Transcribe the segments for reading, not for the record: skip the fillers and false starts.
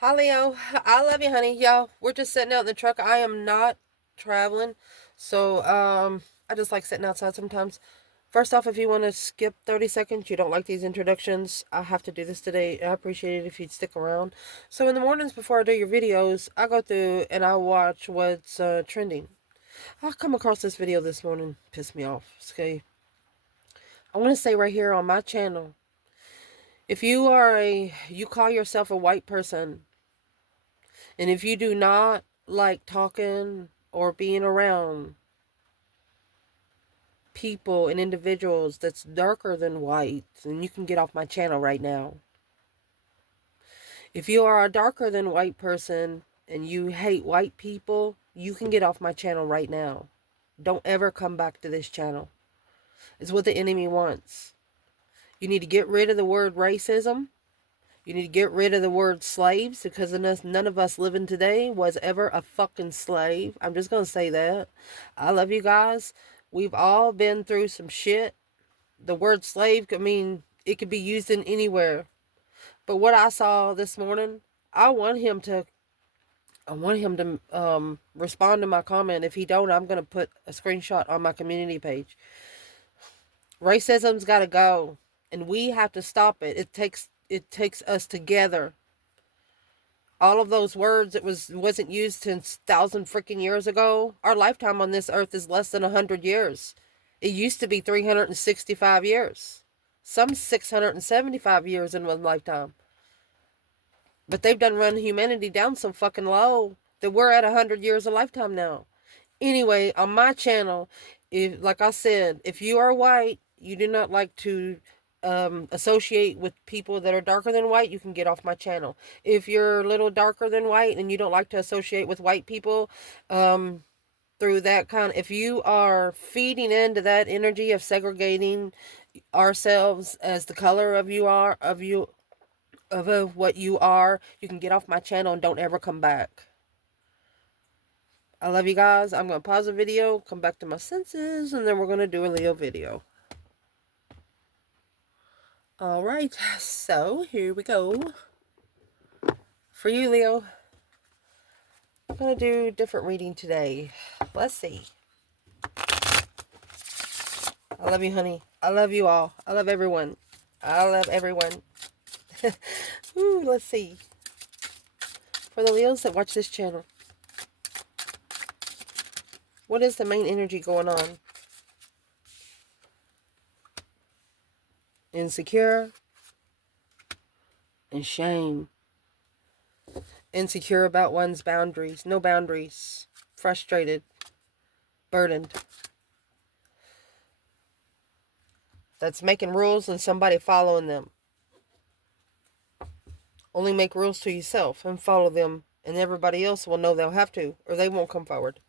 Hi, Leo. I love you, honey. Y'all, we're just sitting out in the truck. I am not traveling. So, I just like sitting outside sometimes. First off, if you want to skip 30 seconds, you don't like these introductions, I have to do this today. I appreciate it if you'd stick around. So, in the mornings before I do your videos, I go through and I watch what's trending. I come across this video this morning, pissed me off. Okay. I want to say right here on my channel, if you call yourself a white person, and if you do not like talking or being around people and individuals that's darker than white, then you can get off my channel right now. If you are a darker than white person and you hate white people, you can get off my channel right now. Don't ever come back to this channel. It's what the enemy wants. You need to get rid of the word racism. You need to get rid of the word slaves, because none of us living today was ever a fucking slave. I'm just going to say that. I love you guys. We've all been through some shit. The word slave, I mean, it could be used in anywhere. But what I saw this morning, I want him to respond to my comment. If he don't, I'm going to put a screenshot on my community page. Racism's got to go, and we have to stop it. It takes us together. All of those words, wasn't used since 1,000 freaking years ago. Our lifetime on this earth is less than 100 years. It used to be 365 years. Some 675 years in one lifetime. But they've done run humanity down so fucking low that we're at 100 years a lifetime now. Anyway, on my channel, like I said, if you are white, you do not like to associate with people that are darker than white, you can get off my channel. If you're a little darker than white and you don't like to associate with white people, through that kind, if you are feeding into that energy of segregating ourselves as the color of you are, of what you are, you can get off my channel and don't ever come back. I love you guys. I'm going to pause the video, come back to my senses, and then we're going to do a Leo video. Alright, so here we go. For you, Leo, I'm going to do a different reading today. Let's see. I love you, honey. I love you all. I love everyone. I love everyone. Ooh, let's see. For the Leos that watch this channel, what is the main energy going on? Insecure and shame. Insecure about one's boundaries. No boundaries. Frustrated. Burdened. That's making rules and somebody following them. Only make rules to yourself and follow them, and everybody else will know they'll have to, or they won't come forward.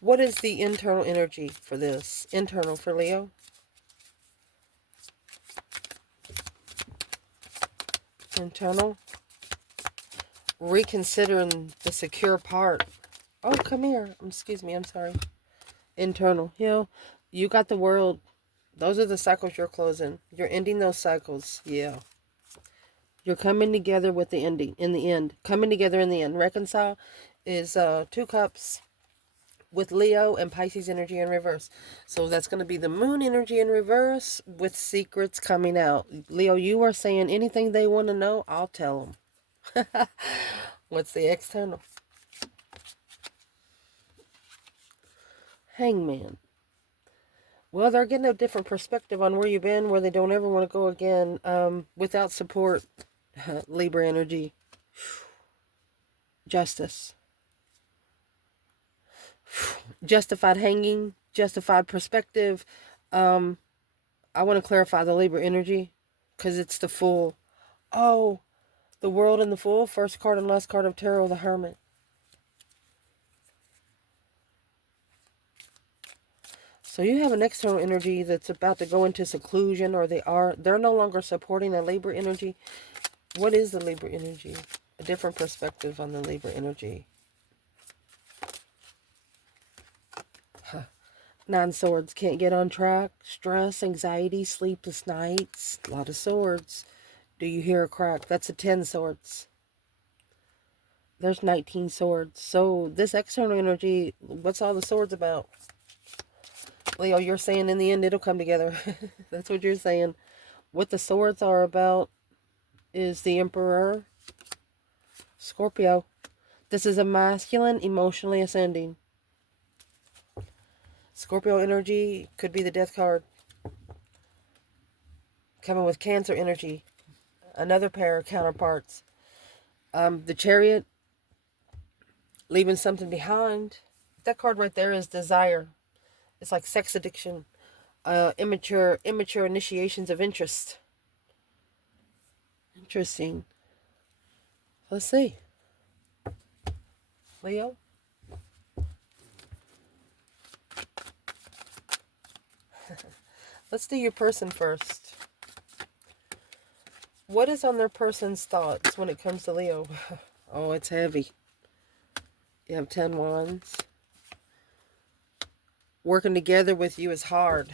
What is the internal energy for this? Internal for Leo. Internal. Reconsidering the secure part. Oh, come here. Excuse me, I'm sorry. Internal. You got the world. Those are the cycles you're closing. You're ending those cycles. Yeah. You're coming together with the ending. In the end. Coming together in the end. Reconcile is 2 cups with Leo and Pisces energy in reverse. So that's going to be the moon energy in reverse with secrets coming out. Leo, you are saying anything they want to know, I'll tell them. What's the external? Hangman. Well, they're getting a different perspective on where you've been, where they don't ever want to go again without support. Libra energy. Justice. Justified hanging. Justified perspective. I want to clarify the Libra energy because it's the Fool. Oh, the World and the Fool. First card and last card of Tarot, the Hermit. So you have an external energy that's about to go into seclusion, or they're no longer supporting a Libra energy. What is the Libra energy? A different perspective on the Libra energy. 9 swords. Can't get on track. Stress, anxiety, sleepless nights. A lot of swords. Do you hear a crack? That's a 10 swords. There's 19 swords. So this external energy, what's all the swords about? Leo, you're saying in the end it'll come together. That's what you're saying. What the swords are about is the Emperor, Scorpio. This is a masculine, emotionally ascending. Scorpio energy could be the death card. Coming with Cancer energy. Another pair of counterparts. The Chariot, leaving something behind. That card right there is desire. It's like sex addiction. Immature initiations of interest. Interesting. Let's see. Leo? Let's do your person first. What is on their person's thoughts when it comes to Leo? Oh, it's heavy. You have 10 wands. Working together with you is hard.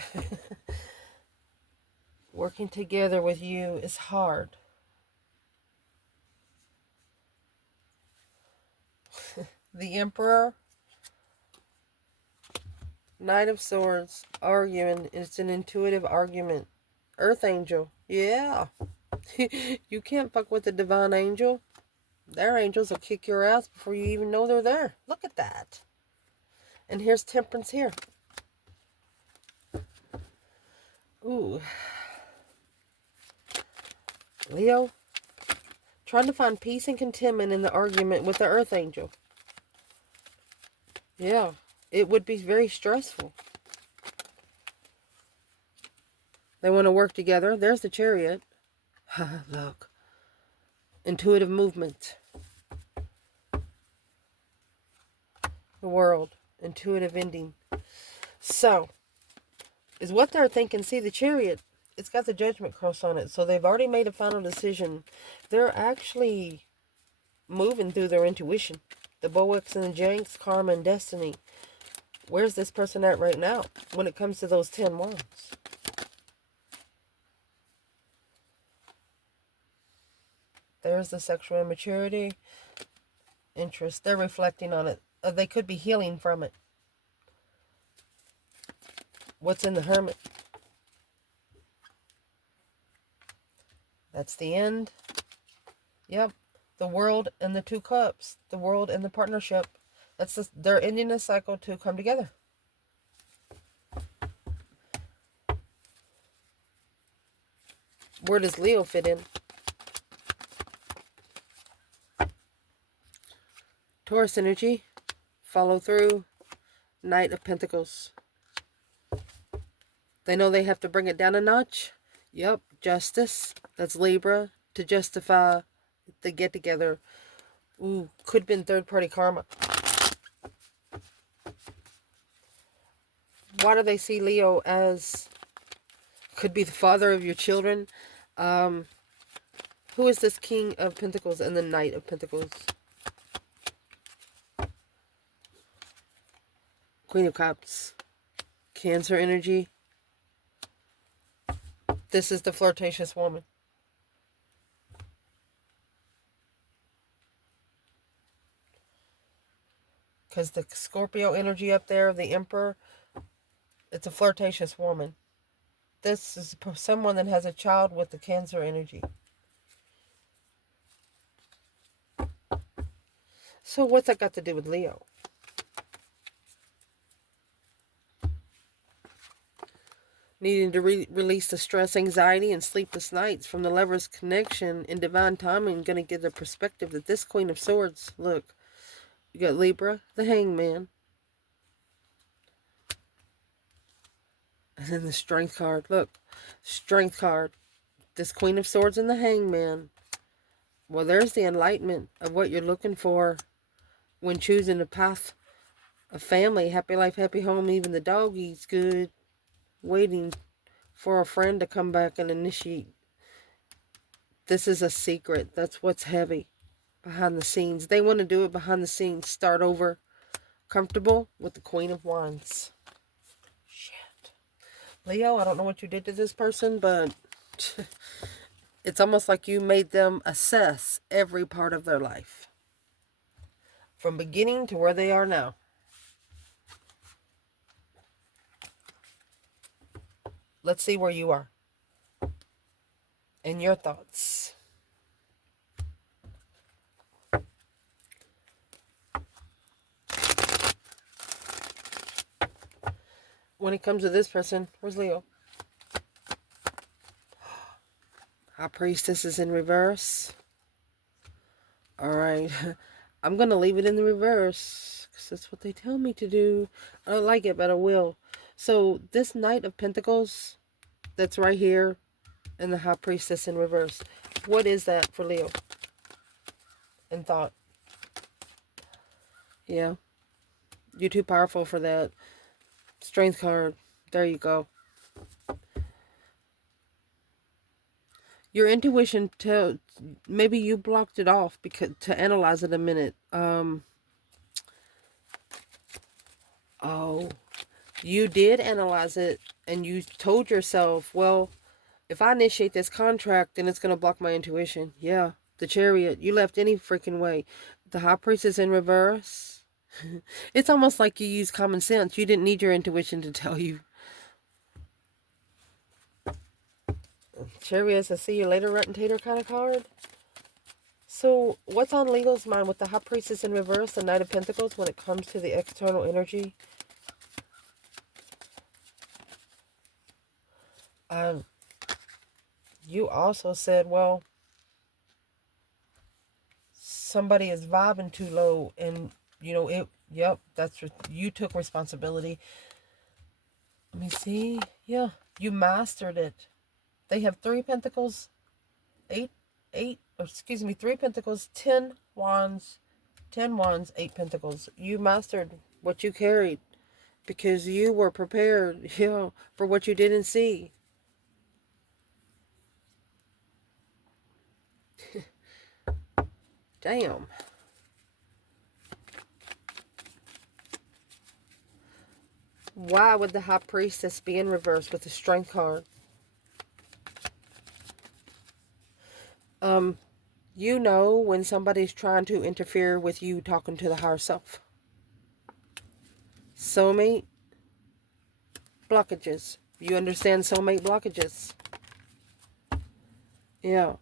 Working together with you is hard. The Emperor. Knight of Swords. Arguing. It's an intuitive argument. Earth Angel. Yeah. You can't fuck with the Divine Angel. Their angels will kick your ass before you even know they're there. Look at that. And here's Temperance here. Ooh. Leo, trying to find peace and contentment in the argument with the Earth Angel. Yeah, it would be very stressful. They want to work together. There's the Chariot. Look. Intuitive movement. The World. Intuitive ending. So, is what they're thinking. See, the Chariot, it's got the Judgment cross on it. So they've already made a final decision. They're actually moving through their intuition. The Boex and the Janks, Karma and Destiny. Where's this person at right now when it comes to those 10 wands? There's the sexual immaturity, interest. They're reflecting on it. They could be healing from it. What's in the Hermit? That's the end. Yep. The World and the 2 cups. The World and the partnership. They're ending a cycle to come together. Where does Leo fit in? Taurus energy. Follow through. Knight of Pentacles. They know they have to bring it down a notch. Yep. Justice. That's Libra. To justify the get-together. Ooh, could have been third-party karma. Why do they see Leo as... Could be the father of your children. Who is this King of Pentacles and the Knight of Pentacles? Queen of Cups. Cancer energy. This is the flirtatious woman. Because the Scorpio energy up there, the Emperor, it's a flirtatious woman. This is someone that has a child with the Cancer energy. So what's that got to do with Leo? Needing to release the stress, anxiety, and sleepless nights from the lover's connection in divine timing. Going to get the perspective that this Queen of Swords, look, you got Libra, the Hangman. And then the Strength card. Look, Strength card. This Queen of Swords and the Hangman. Well, there's the enlightenment of what you're looking for when choosing a path of family. Happy life, happy home. Even the doggy's good. Waiting for a friend to come back and initiate. This is a secret. That's what's heavy behind the scenes. They want to do it behind the scenes. Start over. Comfortable with the Queen of Wands. Shit. Leo, I don't know what you did to this person, but it's almost like you made them assess every part of their life. from beginning to where they are now. Let's see where you are and your thoughts. When it comes to this person, where's Leo? High Priestess is in reverse. Alright. I'm going to leave it in the reverse, because that's what they tell me to do. I don't like it, but I will. So, this Knight of Pentacles, that's right here, and the High Priestess in reverse. What is that for Leo? In thought. Yeah. You're too powerful for that. Strength card. There you go. Your intuition maybe you blocked it off because to analyze it a minute. Oh, you did analyze it and you told yourself, well, if I initiate this contract, then it's going to block my intuition. Yeah, the Chariot. You left any freaking way. The High Priestess in reverse. It's almost like you use common sense. You didn't need your intuition to tell you. Chariot's a see you later, Rut and Tater kind of card. So, what's on Leo's mind with the High Priestess in reverse, the Knight of Pentacles, when it comes to the external energy? You also said, well, somebody is vibing too low, and, you know, yep, you took responsibility. Let me see. Yeah, you mastered it. They have 3 pentacles, 3 pentacles, 10 wands, 8 pentacles. You mastered what you carried because you were prepared, for what you didn't see. Damn. Why would the High Priestess be in reverse with the Strength card? You know when somebody's trying to interfere with you talking to the higher self. Soulmate blockages. You understand soulmate blockages? Yeah.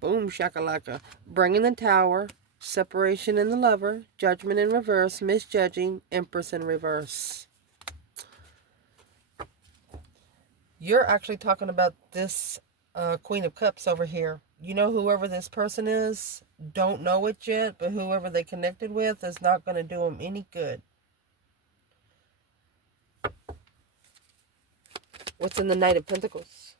Boom shakalaka. Bringing the Tower. Separation in the Lover. Judgment in reverse. Misjudging. Empress in reverse. You're actually talking about this Queen of Cups over here. You know, whoever this person is, don't know it yet, but whoever they connected with is not going to do them any good. What's in the Knight of Pentacles?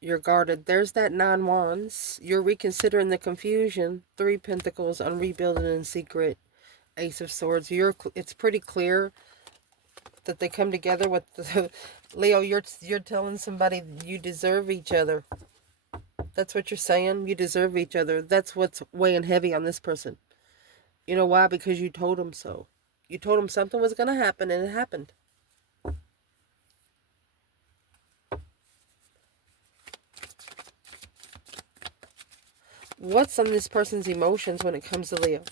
You're guarded. There's that 9 wands. You're reconsidering the confusion. 3 pentacles on rebuilding in secret. Ace of swords. It's pretty clear that they come together with the Leo. You're telling somebody you deserve each other. That's what you're saying. You deserve each other. That's what's weighing heavy on this person. You know why? Because you told them so. You told them something was going to happen, and it happened. What's on this person's emotions when it comes to Leo?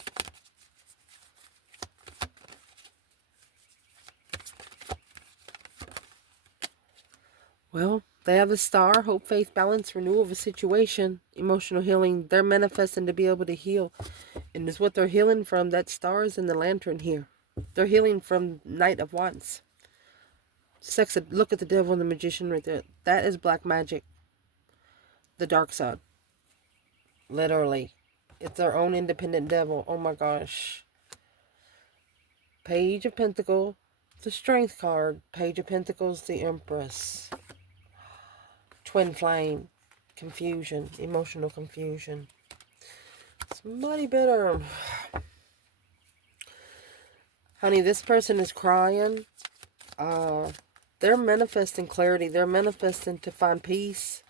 Well, they have the Star, hope, faith, balance, renewal of a situation, emotional healing. They're manifesting to be able to heal. And it's what they're healing from. That Star is in the Lantern here. They're healing from Knight of Wands. Look at the Devil and the Magician right there. That is black magic. The dark side. Literally. It's their own independent devil. Oh my gosh. Page of Pentacles, the Strength card. Page of Pentacles, the Empress. Twin Flame. Confusion. Emotional confusion. Somebody better. Honey, this person is crying. They're manifesting clarity. They're manifesting to find peace.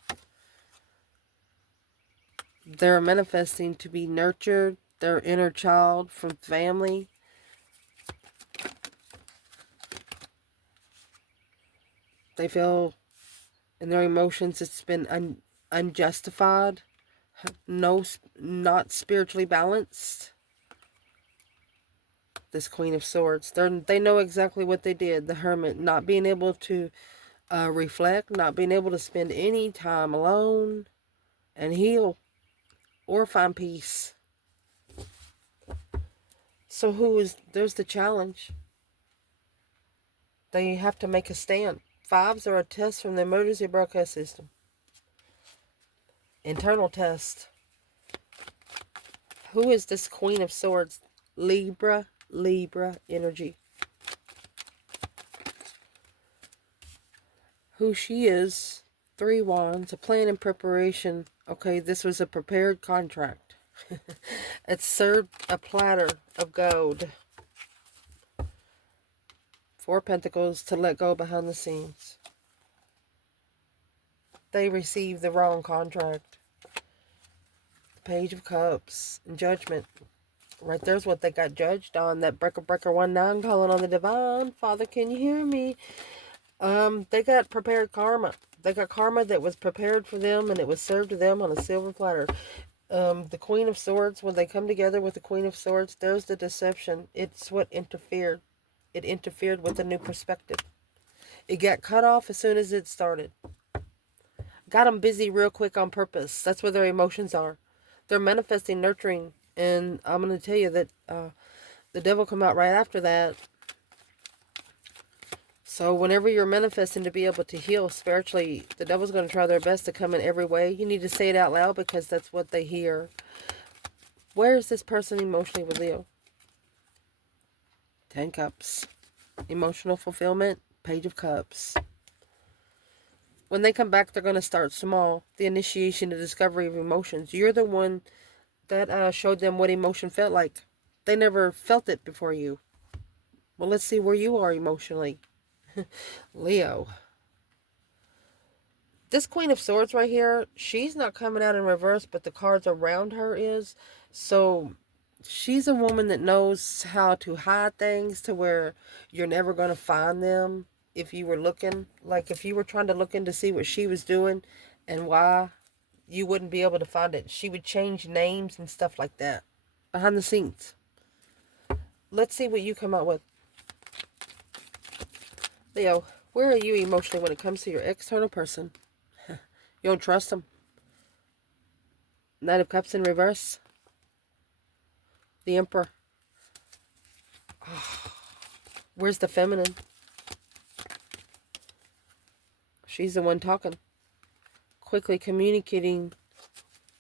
They're manifesting to be nurtured. Their inner child from family. They feel in their emotions it's been unjustified, no, not spiritually balanced. This Queen of Swords, they know exactly what they did. The Hermit, not being able to reflect, not being able to spend any time alone and heal or find peace. So there's the challenge. They have to make a stand. Fives are a test from the emergency broadcast system. Internal test. Who is this Queen of Swords? Libra energy. Who she is, 3 wands, a plan and preparation. Okay, this was a prepared contract. It served a platter of gold. 4 pentacles, to let go behind the scenes. They received the wrong contract. Page of Cups and Judgment. Right there's what they got judged on. That breaker 19 calling on the divine. Father, can you hear me? They got prepared karma. They got karma that was prepared for them, and it was served to them on a silver platter. The Queen of Swords, when they come together with the Queen of Swords, there's the deception. It's what interfered. It interfered with a new perspective. It got cut off as soon as it started. Got them busy real quick on purpose. That's where their emotions are. They're manifesting, nurturing, and I'm going to tell you that the devil come out right after that. So whenever you're manifesting to be able to heal spiritually, the devil's going to try their best to come in every way. You need to say it out loud because that's what they hear. Where is this person emotionally with Leo? 10 Cups. Emotional fulfillment. Page of Cups. When they come back, they're going to start small. The initiation, the discovery of emotions. You're the one that showed them what emotion felt like. They never felt it before you. Well, let's see where you are emotionally. Leo. This Queen of Swords right here, she's not coming out in reverse, but the cards around her is. So she's a woman that knows how to hide things to where you're never going to find them. If you were looking, like if you were trying to look in to see what she was doing and why, you wouldn't be able to find it. She would change names and stuff like that behind the scenes. Let's see what you come out with. Leo, where are you emotionally when it comes to your external person? You don't trust them. Knight of Cups in reverse. The Emperor. Oh, where's the feminine? She's the one talking. Quickly communicating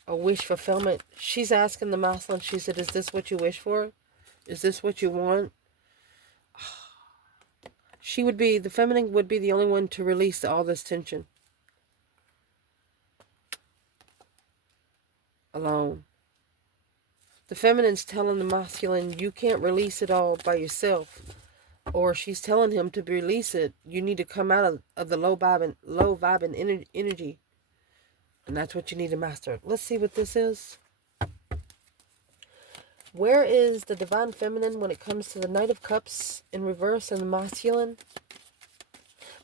a wish fulfillment. She's asking the masculine, she said, is this what you wish for? Is this what you want? She would be, the feminine would be the only one to release all this tension. Alone. The feminine's telling the masculine, you can't release it all by yourself. Or she's telling him to release it. You need to come out of the low vibing energy. And that's what you need to master. Let's see what this is. Where is the divine feminine when it comes to the Knight of Cups in reverse and the masculine?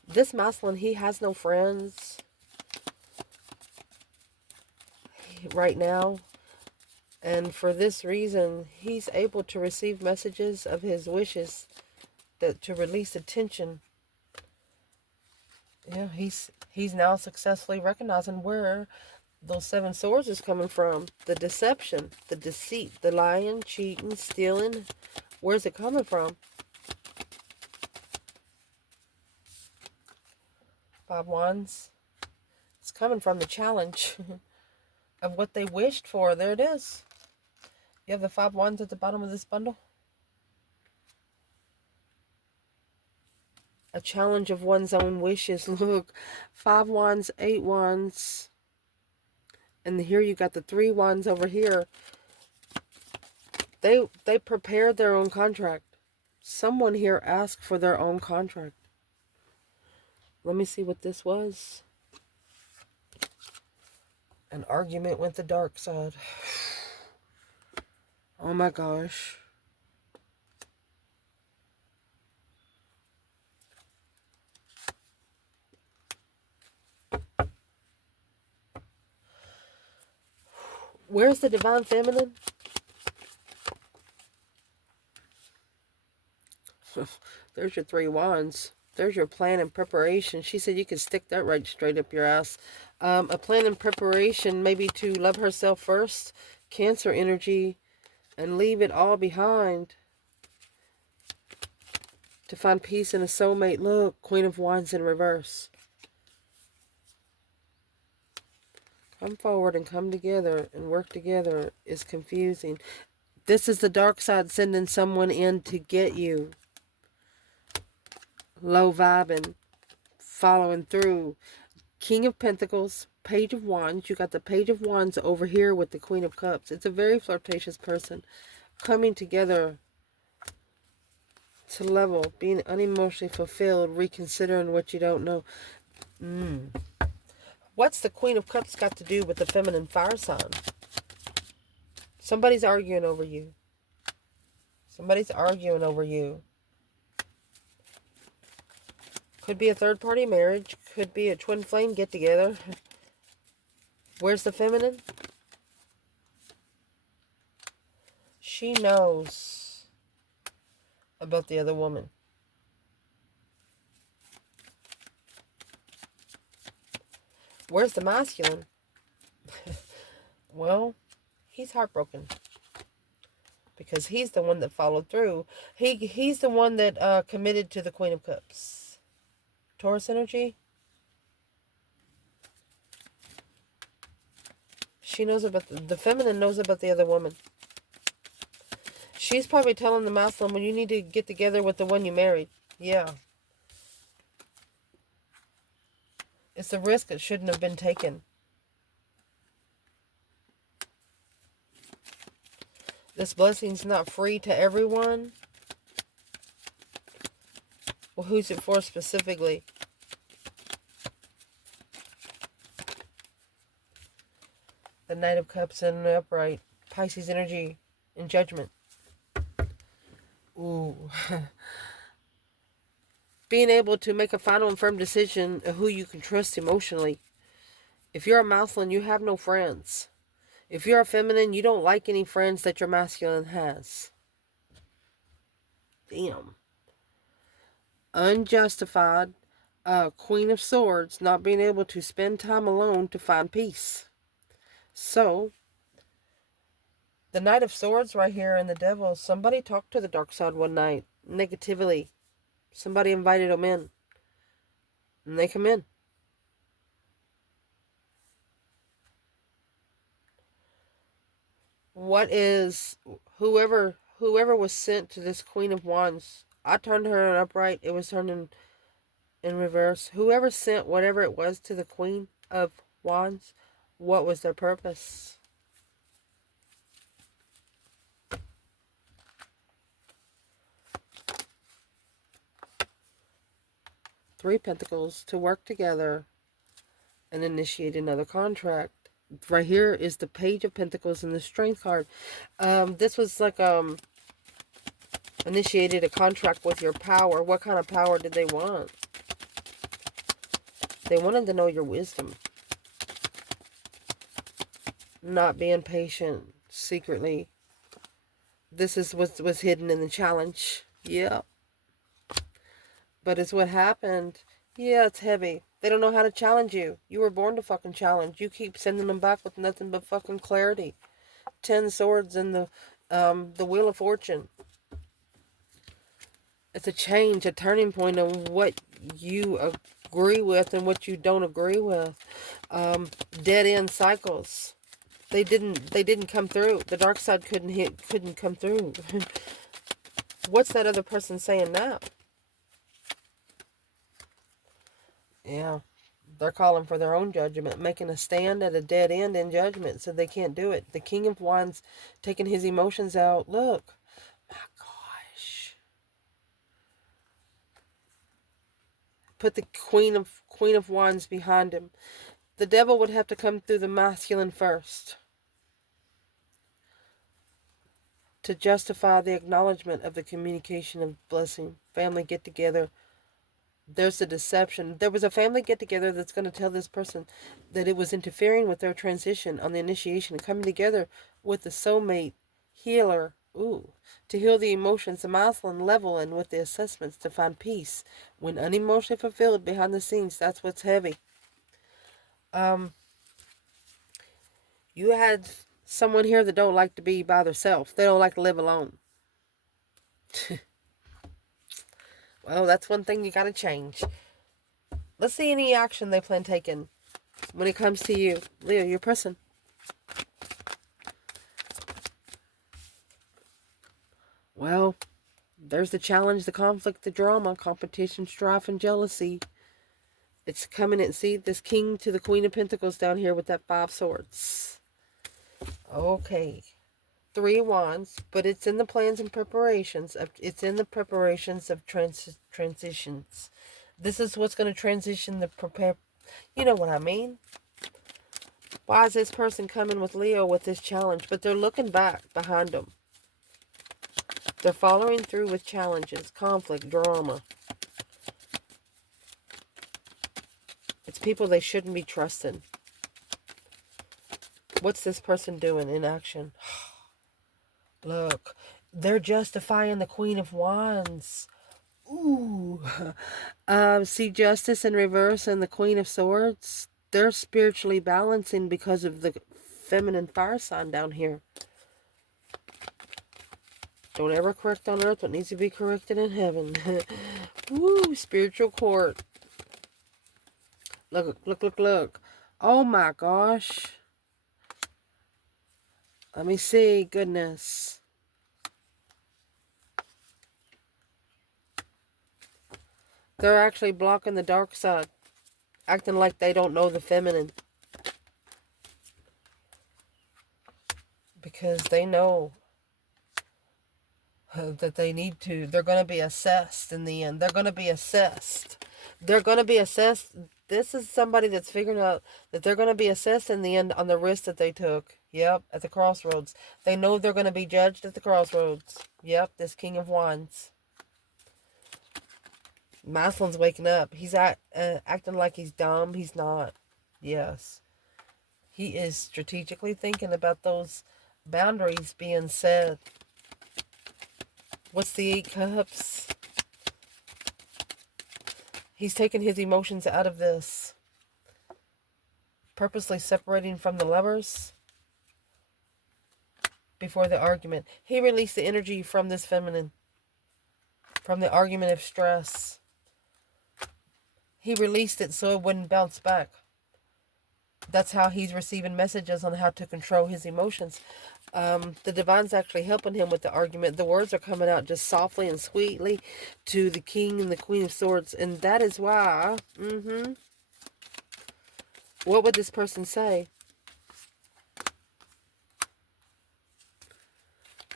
This masculine, he has no friends right now. And for this reason, he's able to receive messages of his wishes that to release the tension. Yeah, he's now successfully recognizing where those 7 swords is coming from. The deception, the deceit, the lying, cheating, stealing. Where's it coming from? 5 wands. It's coming from the challenge of what they wished for. There it is. You have the 5 wands at the bottom of this bundle. A challenge of one's own wishes. Look, 5 wands, 8 wands. And here you got the 3 wands over here. They prepared their own contract. Someone here asked for their own contract. Let me see what this was. An argument with the dark side. Oh my gosh. Where's the divine feminine? There's your 3 wands. There's your plan and preparation. She said you could stick that right straight up your ass. A plan and preparation maybe to love herself first. Cancer energy. And leave it all behind. To find peace in a soulmate. Look, Queen of Wands in reverse. Come forward and come together and work together is confusing. This is the dark side sending someone in to get you. Low vibing. Following through. King of Pentacles. Page of Wands. You got the Page of Wands over here with the Queen of Cups. It's a very flirtatious person. Coming together to level. Being unemotionally fulfilled. Reconsidering what you don't know. What's the Queen of Cups got to do with the feminine fire sign? Somebody's arguing over you. Somebody's arguing over you. Could be a third-party marriage. Could be a twin flame get-together. Where's the feminine? She knows about the other woman. Where's the masculine? Well, he's heartbroken. Because he's the one that followed through. He's the one that committed to the Queen of Cups. Taurus energy. She knows about the feminine knows about the other woman. She's probably telling the masculine, well, you need to get together with the one you married. Yeah. It's a risk that shouldn't have been taken. This blessing's not free to everyone. Well, who's it for specifically? The Knight of Cups in the upright. Pisces energy in Judgment. Ooh. Being able to make a final and firm decision of who you can trust emotionally. If you're a masculine, you have no friends. If you're a feminine, you don't like any friends that your masculine has. Damn. Unjustified. Queen of Swords, not being able to spend time alone to find peace. So, the Knight of Swords right here and the Devil, somebody talked to the dark side one night, negatively. Somebody invited them in. And they come in. What is, whoever was sent to this Queen of Wands, I turned her in upright, it was turned in reverse. Whoever sent whatever it was to the Queen of Wands, what was their purpose? Three Pentacles, to work together and initiate another contract. Right here is the Page of Pentacles and the Strength card. This was like initiated a contract with your power. What kind of power did they want? They wanted to know your wisdom. Not being patient secretly. This is what was hidden in the challenge. Yeah. But it's what happened. Yeah, it's heavy. They don't know how to challenge you. You were born to fucking challenge. You keep sending them back with nothing but fucking clarity. 10 swords and the Wheel of Fortune. It's a change, a turning point of what you agree with and what you don't agree with. Dead end cycles. They didn't come through. The dark side couldn't come through. What's that other person saying now? Yeah. They're calling for their own judgment, making a stand at a dead end in judgment, so they can't do it. The King of Wands taking his emotions out. Look. My gosh. Put the Queen of Wands behind him. The Devil would have to come through the masculine first to justify the acknowledgement of the communication of blessing. Family get together. There's a deception. There was a family get-together that's going to tell this person that it was interfering with their transition on the initiation and coming together with the soulmate healer. Ooh, to heal the emotions, the masculine level, and with the assessments to find peace. When unemotionally fulfilled behind the scenes, that's what's heavy. You had someone here that don't like to be by themselves. They don't like to live alone. Well, that's one thing you got to change. Let's see any action they plan taking when it comes to you. Leo, your person. Well, there's the challenge, the conflict, the drama, competition, strife, and jealousy. It's coming in. See, this king to the queen of pentacles down here with that 5 swords. Okay. 3 wands, but it's in the plans and preparations. It's in the preparations of transitions. This is what's going to transition the prepare. You know what I mean? Why is this person coming with Leo with this challenge? But they're looking back behind them. They're following through with challenges, conflict, drama. It's people they shouldn't be trusting. What's this person doing in action? Look, they're justifying the Queen of Wands. Ooh. See Justice in reverse and the Queen of Swords. They're spiritually balancing because of the feminine fire sign down here. Don't ever correct on earth what needs to be corrected in heaven. Woo, spiritual court. Look, look, look, look. Oh my gosh. Let me see. Goodness. They're actually blocking the dark side. Acting like they don't know the feminine. Because they know that they need to. They're going to be assessed in the end. They're going to be assessed. They're going to be assessed. This is somebody that's figuring out that they're going to be assessed in the end on the risk that they took. Yep, at the crossroads. They know they're going to be judged at the crossroads. Yep, this King of Wands. Maslin's waking up. He's acting like he's dumb. He's not. Yes. He is strategically thinking about those boundaries being set. What's the 8 cups? He's taking his emotions out of this. Purposely separating from the lovers before the argument. He released the energy from this feminine. From the argument of stress. He released it so it wouldn't bounce back. That's how he's receiving messages on how to control his emotions. The divine's actually helping him with the argument. The words are coming out just softly and sweetly to the king and the queen of swords. And that is why, what would this person say?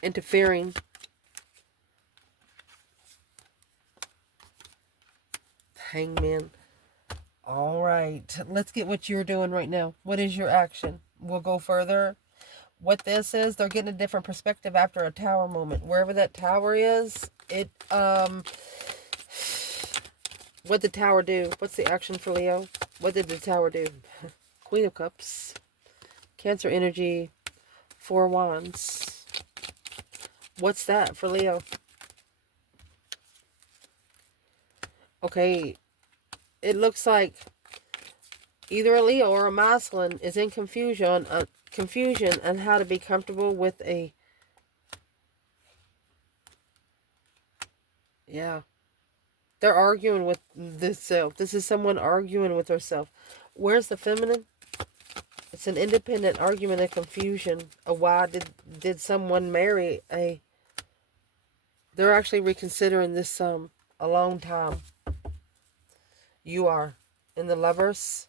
Interfering. Hangman. All right. Let's get what you're doing right now. What is your action? We'll go further. What this is, they're getting a different perspective after a tower moment. Wherever that tower is, what did the tower do? What's the action for Leo? What did the tower do? Queen of Cups. Cancer energy. 4 wands. What's that for Leo? Okay. It looks like either a Leo or a masculine is in confusion on how to be comfortable with a... Yeah. They're arguing with this self. This is someone arguing with herself. Where's the feminine? It's an independent argument and confusion. Why did someone marry a... They're actually reconsidering this a long time. You are. In the lovers.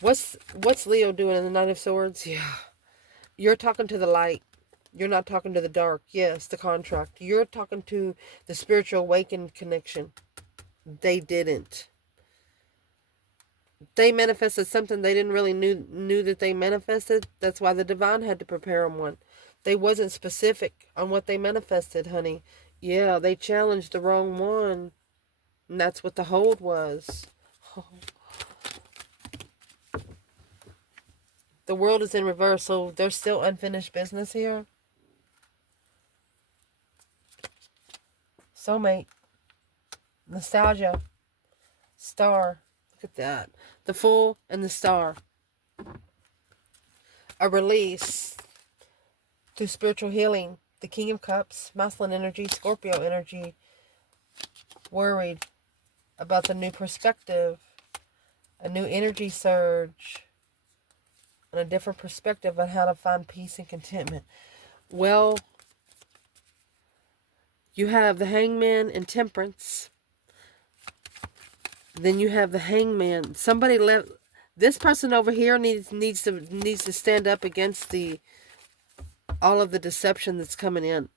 What's Leo doing in the Knight of Swords? Yeah. You're talking to the light. You're not talking to the dark. Yes, the contract. You're talking to the spiritual awakened connection. They didn't. They manifested something they didn't really knew that they manifested. That's why the divine had to prepare them one. They wasn't specific on what they manifested, honey. Yeah, they challenged the wrong one. And that's what the hold was. The world is in reverse, so there's still unfinished business here. Soulmate. Nostalgia. Star. Look at that. The Fool and the Star. A release through spiritual healing. The King of Cups. Masculine energy. Scorpio energy. Worried about the new perspective. A new energy surge. And a different perspective on how to find peace and contentment. Well, you have the Hangman and Temperance. Then you have the Hangman. Somebody left. This person over here needs to stand up against all of the deception that's coming in.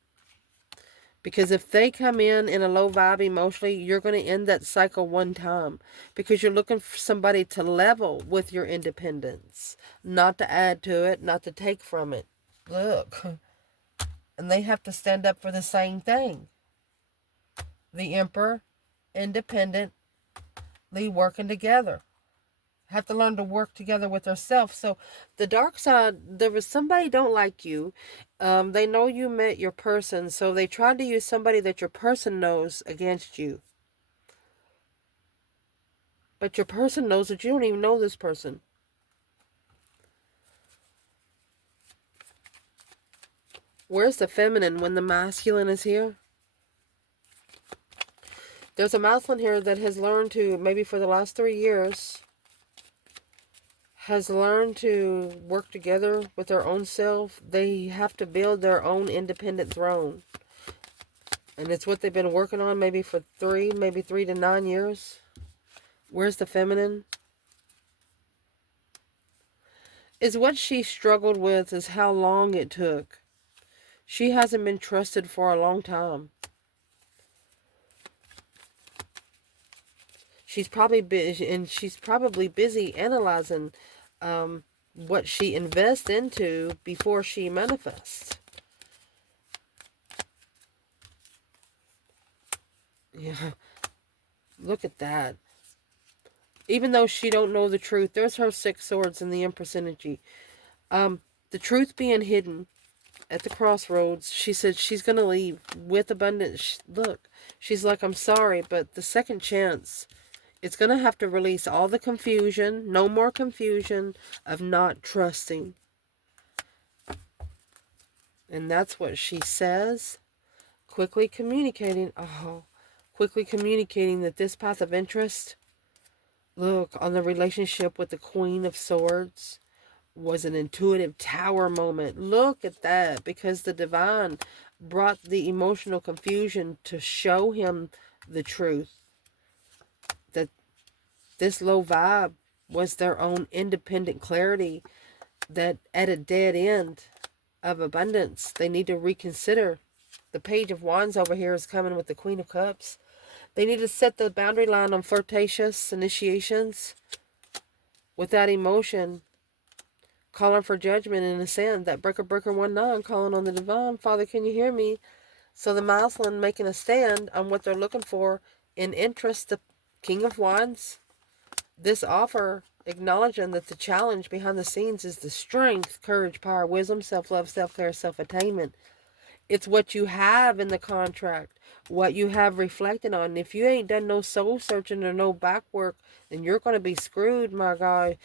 Because if they come in a low vibe emotionally, you're going to end that cycle one time. Because you're looking for somebody to level with your independence. Not to add to it, not to take from it. Look. And they have to stand up for the same thing. The Emperor, independently working together. Have to learn to work together with herself. So the dark side, there was somebody don't like you. They know you met your person, so they tried to use somebody that your person knows against you. But your person knows that you don't even know this person. Where's the feminine when the masculine is here? There's a masculine here that has learned to, maybe for the last 3 years, has learned to work together with their own self. They have to build their own independent throne. And it's what they've been working on maybe for 3 to 9 years. Where's the feminine? Is what she struggled with is how long it took. She hasn't been trusted for a long time. She's probably busy, and she's probably busy analyzing what she invests into before she manifests. Yeah, look at that. Even though she don't know the truth, there's her 6 swords in the Empress energy. The truth being hidden at the crossroads, she said she's going to leave with abundance. Look, she's like, I'm sorry, but the second chance, it's going to have to release all the confusion, no more confusion of not trusting. And that's what she says. Quickly communicating that this path of interest, look, on the relationship with the Queen of Swords, was an intuitive tower moment. Look at that, because the divine brought the emotional confusion to show him the truth. That this low vibe was their own independent clarity, that at a dead end of abundance, they need to reconsider. The Page of Wands over here is coming with the Queen of Cups. They need to set the boundary line on flirtatious initiations without emotion. Calling for judgment and ascend. That breaker 19 calling on the divine. Father, can you hear me? So the masculine making a stand on what they're looking for in interest. The King of Wands. This offer acknowledging that the challenge behind the scenes is the strength, courage, power, wisdom, self-love, self-care, self-attainment. It's what you have in the contract, what you have reflected on. If you ain't done no soul searching or no back work, then you're going to be screwed, my guy.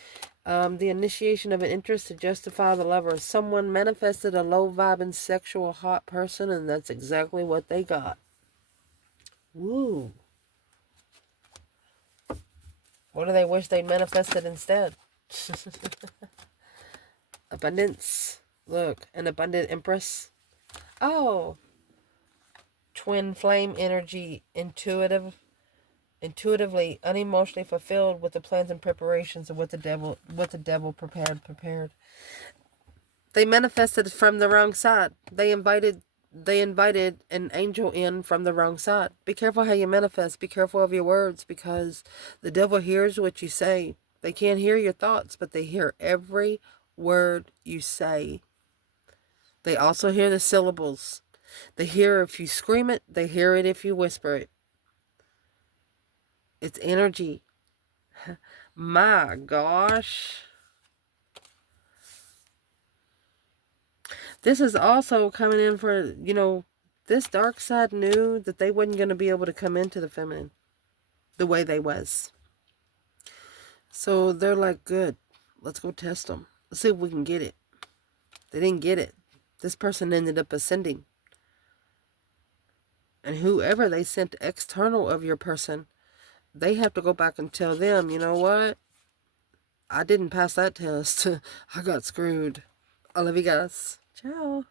The initiation of an interest to justify the lover. Someone manifested a low-vibing, sexual, hot person, and that's exactly what they got. Woo. What do they wish they manifested instead? Abundance. Look, an abundant empress. Oh. Twin flame energy, intuitively, unemotionally fulfilled with the plans and preparations of what the devil prepared. They manifested from the wrong side. They invited an angel in from the wrong side. Be careful how you manifest. Be careful of your words, because the devil hears what you say. They can't hear your thoughts, but they hear every word you say. They also hear the syllables. They hear if you scream it. They hear it if you whisper it. It's energy. My gosh. This is also coming in for, this dark side knew that they wasn't going to be able to come into the feminine the way they was. So they're like, good, let's go test them. Let's see if we can get it. They didn't get it. This person ended up ascending. And whoever they sent external of your person, they have to go back and tell them, you know what? I didn't pass that test. I got screwed. I love you guys. Ciao.